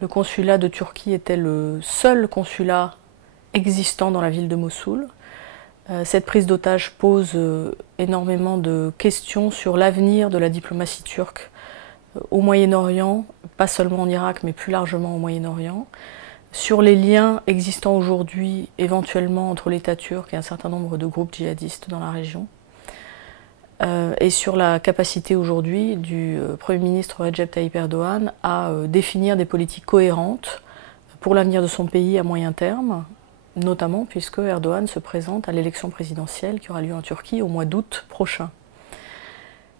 Le consulat de Turquie était le seul consulat existant dans la ville de Mossoul. Cette prise d'otage pose énormément de questions sur l'avenir de la diplomatie turque au Moyen-Orient, pas seulement en Irak, mais plus largement au Moyen-Orient, sur les liens existants aujourd'hui éventuellement entre l'État turc et un certain nombre de groupes djihadistes dans la région, et sur la capacité aujourd'hui du Premier ministre Recep Tayyip Erdogan à définir des politiques cohérentes pour l'avenir de son pays à moyen terme, notamment puisque Erdogan se présente à l'élection présidentielle qui aura lieu en Turquie au mois d'août prochain.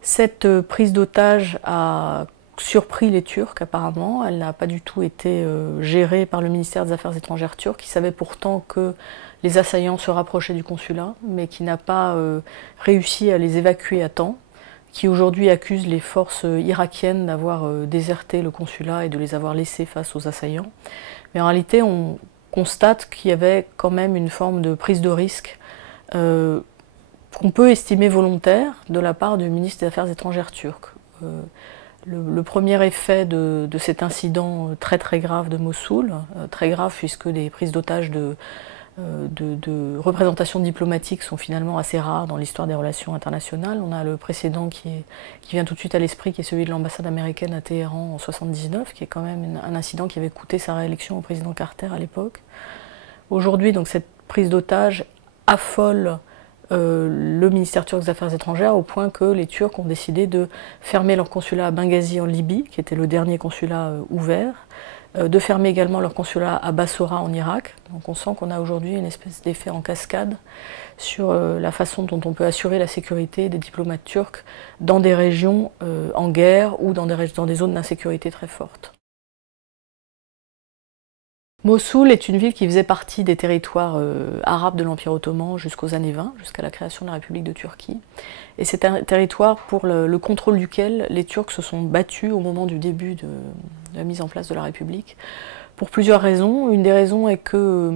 Cette prise d'otage a surpris les Turcs apparemment, elle n'a pas du tout été gérée par le ministère des Affaires étrangères turc, qui savait pourtant que les assaillants se rapprochaient du consulat, mais qui n'a pas réussi à les évacuer à temps, qui aujourd'hui accuse les forces irakiennes d'avoir déserté le consulat et de les avoir laissés face aux assaillants. Mais en réalité, on constate qu'il y avait quand même une forme de prise de risque qu'on peut estimer volontaire de la part du ministre des Affaires étrangères turc. Le premier effet de cet incident très très grave de Mossoul, très grave puisque les prises d'otages de représentations diplomatiques sont finalement assez rares dans l'histoire des relations internationales. On a le précédent qui vient tout de suite à l'esprit, qui est celui de l'ambassade américaine à Téhéran en 1979, qui est quand même un incident qui avait coûté sa réélection au président Carter à l'époque. Aujourd'hui, donc, cette prise d'otage affole le ministère turc des Affaires étrangères au point que les Turcs ont décidé de fermer leur consulat à Benghazi en Libye, qui était le dernier consulat ouvert, de fermer également leur consulat à Bassora en Irak. Donc on sent qu'on a aujourd'hui une espèce d'effet en cascade sur la façon dont on peut assurer la sécurité des diplomates turcs dans des régions en guerre ou dans des zones d'insécurité très fortes. Mossoul est une ville qui faisait partie des territoires arabes de l'Empire ottoman jusqu'aux années 20, jusqu'à la création de la République de Turquie. Et c'est un territoire pour le contrôle duquel les Turcs se sont battus au moment du début de la mise en place de la République, pour plusieurs raisons. Une des raisons est que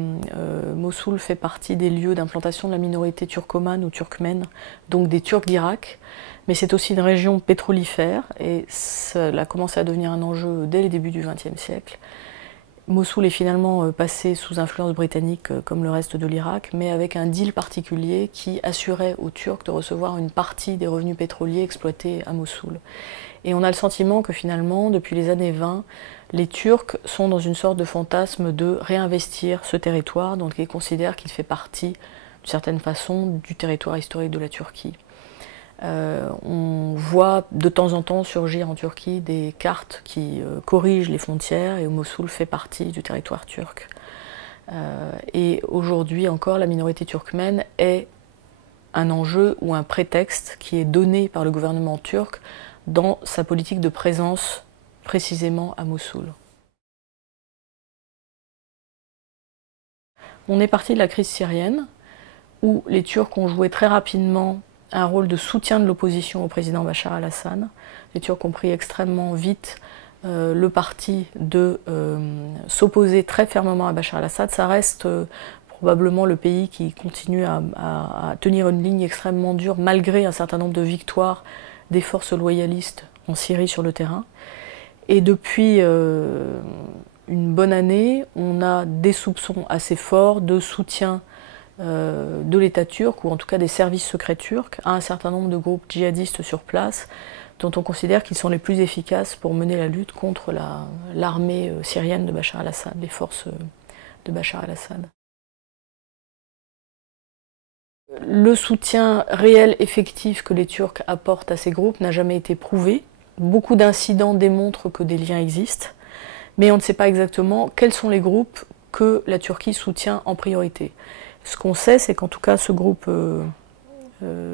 Mossoul fait partie des lieux d'implantation de la minorité turcomane ou turkmène, donc des Turcs d'Irak. Mais c'est aussi une région pétrolifère, et cela a commencé à devenir un enjeu dès les débuts du XXe siècle. Mossoul est finalement passé sous influence britannique comme le reste de l'Irak, mais avec un deal particulier qui assurait aux Turcs de recevoir une partie des revenus pétroliers exploités à Mossoul. Et on a le sentiment que finalement, depuis les années 20, les Turcs sont dans une sorte de fantasme de réinvestir ce territoire, donc ils considèrent qu'il fait partie, d'une certaine façon, du territoire historique de la Turquie. On voit de temps en temps surgir en Turquie des cartes qui corrigent les frontières, et Mossoul fait partie du territoire turc. Et aujourd'hui encore, la minorité turkmène est un enjeu ou un prétexte qui est donné par le gouvernement turc dans sa politique de présence précisément à Mossoul. On est parti de la crise syrienne, où les Turcs ont joué très rapidement un rôle de soutien de l'opposition au président Bachar al-Assad. Les Turcs ont pris extrêmement vite le parti de s'opposer très fermement à Bachar al-Assad. Ça reste probablement le pays qui continue à tenir une ligne extrêmement dure, malgré un certain nombre de victoires des forces loyalistes en Syrie sur le terrain. Et depuis une bonne année, on a des soupçons assez forts de soutien de l'État turc, ou en tout cas des services secrets turcs, à un certain nombre de groupes djihadistes sur place, dont on considère qu'ils sont les plus efficaces pour mener la lutte contre l'armée syrienne de Bachar al-Assad, les forces de Bachar al-Assad. Le soutien réel, effectif que les Turcs apportent à ces groupes n'a jamais été prouvé. Beaucoup d'incidents démontrent que des liens existent, mais on ne sait pas exactement quels sont les groupes que la Turquie soutient en priorité. Ce qu'on sait, c'est qu'en tout cas, ce groupe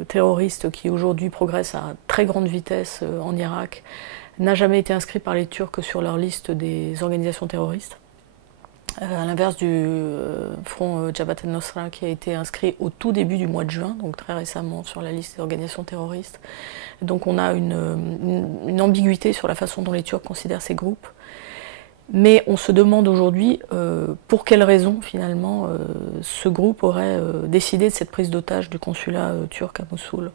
terroriste qui aujourd'hui progresse à très grande vitesse en Irak n'a jamais été inscrit par les Turcs sur leur liste des organisations terroristes. À l'inverse du front Jabhat al-Nusra qui a été inscrit au tout début du mois de juin, donc très récemment, sur la liste des organisations terroristes. Donc on a une ambiguïté sur la façon dont les Turcs considèrent ces groupes. Mais on se demande aujourd'hui pour quelles raisons finalement ce groupe aurait décidé de cette prise d'otage du consulat turc à Mossoul.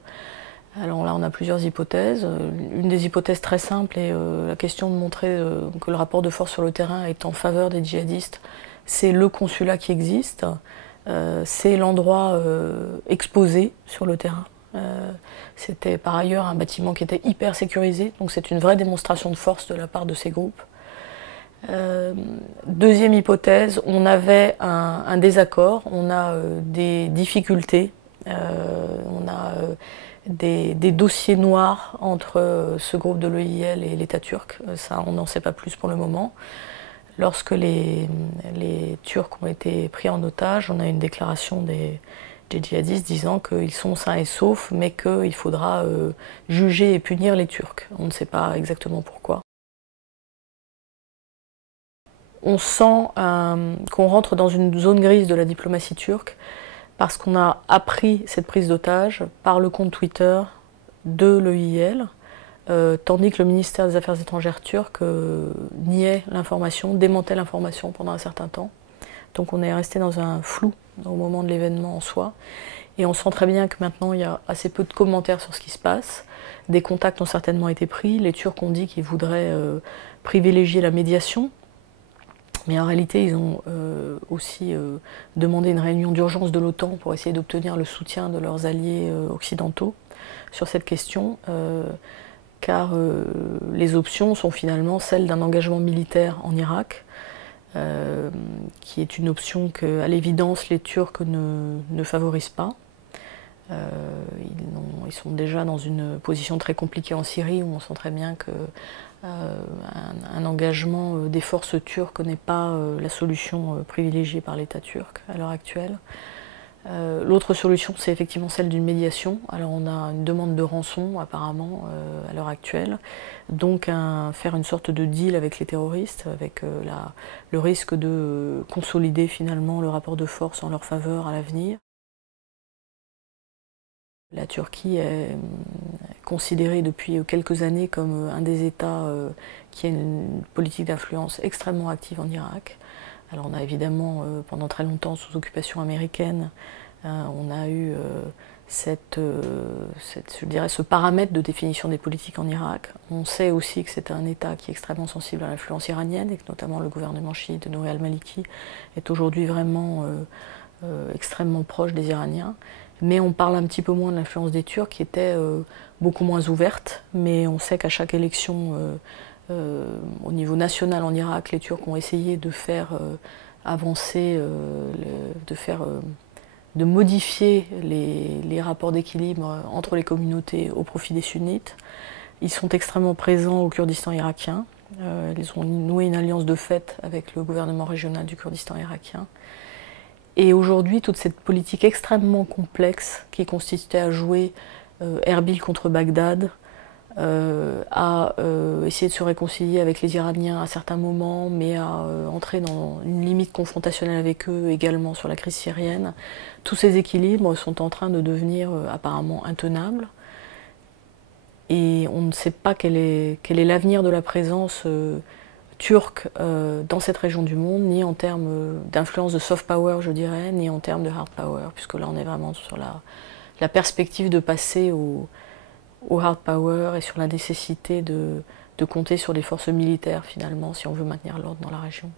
Alors là, on a plusieurs hypothèses. Une des hypothèses très simples est la question de montrer que le rapport de force sur le terrain est en faveur des djihadistes. C'est le consulat qui existe, c'est l'endroit exposé sur le terrain. C'était par ailleurs un bâtiment qui était hyper sécurisé, donc c'est une vraie démonstration de force de la part de ces groupes. Deuxième hypothèse, on avait un désaccord, on a des difficultés, on a des dossiers noirs entre ce groupe de l'EIL et l'État turc. Ça, on n'en sait pas plus pour le moment. Lorsque les Turcs ont été pris en otage, on a une déclaration des djihadistes disant qu'ils sont sains et saufs, mais qu'il faudra juger et punir les Turcs. On ne sait pas exactement pourquoi. On sent qu'on rentre dans une zone grise de la diplomatie turque parce qu'on a appris cette prise d'otage par le compte Twitter de l'EIL, tandis que le ministère des Affaires étrangères turc niait l'information, démentait l'information pendant un certain temps. Donc on est resté dans un flou au moment de l'événement en soi. Et on sent très bien que maintenant il y a assez peu de commentaires sur ce qui se passe. Des contacts ont certainement été pris. Les Turcs ont dit qu'ils voudraient privilégier la médiation. Mais en réalité, ils ont aussi demandé une réunion d'urgence de l'OTAN pour essayer d'obtenir le soutien de leurs alliés occidentaux sur cette question, car les options sont finalement celles d'un engagement militaire en Irak, qui est une option qu'à l'évidence les Turcs ne favorisent pas. Ils sont déjà dans une position très compliquée en Syrie, où on sent très bien que un engagement des forces turques n'est pas la solution privilégiée par l'État turc à l'heure actuelle. L'autre solution, c'est effectivement celle d'une médiation. Alors on a une demande de rançon apparemment à l'heure actuelle, donc faire une sorte de deal avec les terroristes, avec le risque de consolider finalement le rapport de force en leur faveur à l'avenir. La Turquie est considérée depuis quelques années comme un des États qui a une politique d'influence extrêmement active en Irak. Alors on a évidemment, pendant très longtemps, sous occupation américaine, on a eu je dirais, ce paramètre de définition des politiques en Irak. On sait aussi que c'est un État qui est extrêmement sensible à l'influence iranienne et que notamment le gouvernement chiite de Nouri al-Maliki est aujourd'hui vraiment extrêmement proche des Iraniens. Mais on parle un petit peu moins de l'influence des Turcs qui était beaucoup moins ouverte, mais on sait qu'à chaque élection au niveau national en Irak, les Turcs ont essayé de faire avancer, de modifier les rapports d'équilibre entre les communautés au profit des sunnites. Ils sont extrêmement présents au Kurdistan irakien. Ils ont noué une alliance de fait avec le gouvernement régional du Kurdistan irakien. Et aujourd'hui, toute cette politique extrêmement complexe qui consistait à jouer Erbil contre Bagdad, à essayer de se réconcilier avec les Iraniens à certains moments, mais à entrer dans une limite confrontationnelle avec eux également sur la crise syrienne, tous ces équilibres sont en train de devenir apparemment intenables. Et on ne sait pas quel est l'avenir de la présence turque dans cette région du monde, ni en termes d'influence de soft power, je dirais, ni en termes de hard power, puisque là on est vraiment sur la perspective de passer au hard power et sur la nécessité de compter sur des forces militaires finalement si on veut maintenir l'ordre dans la région.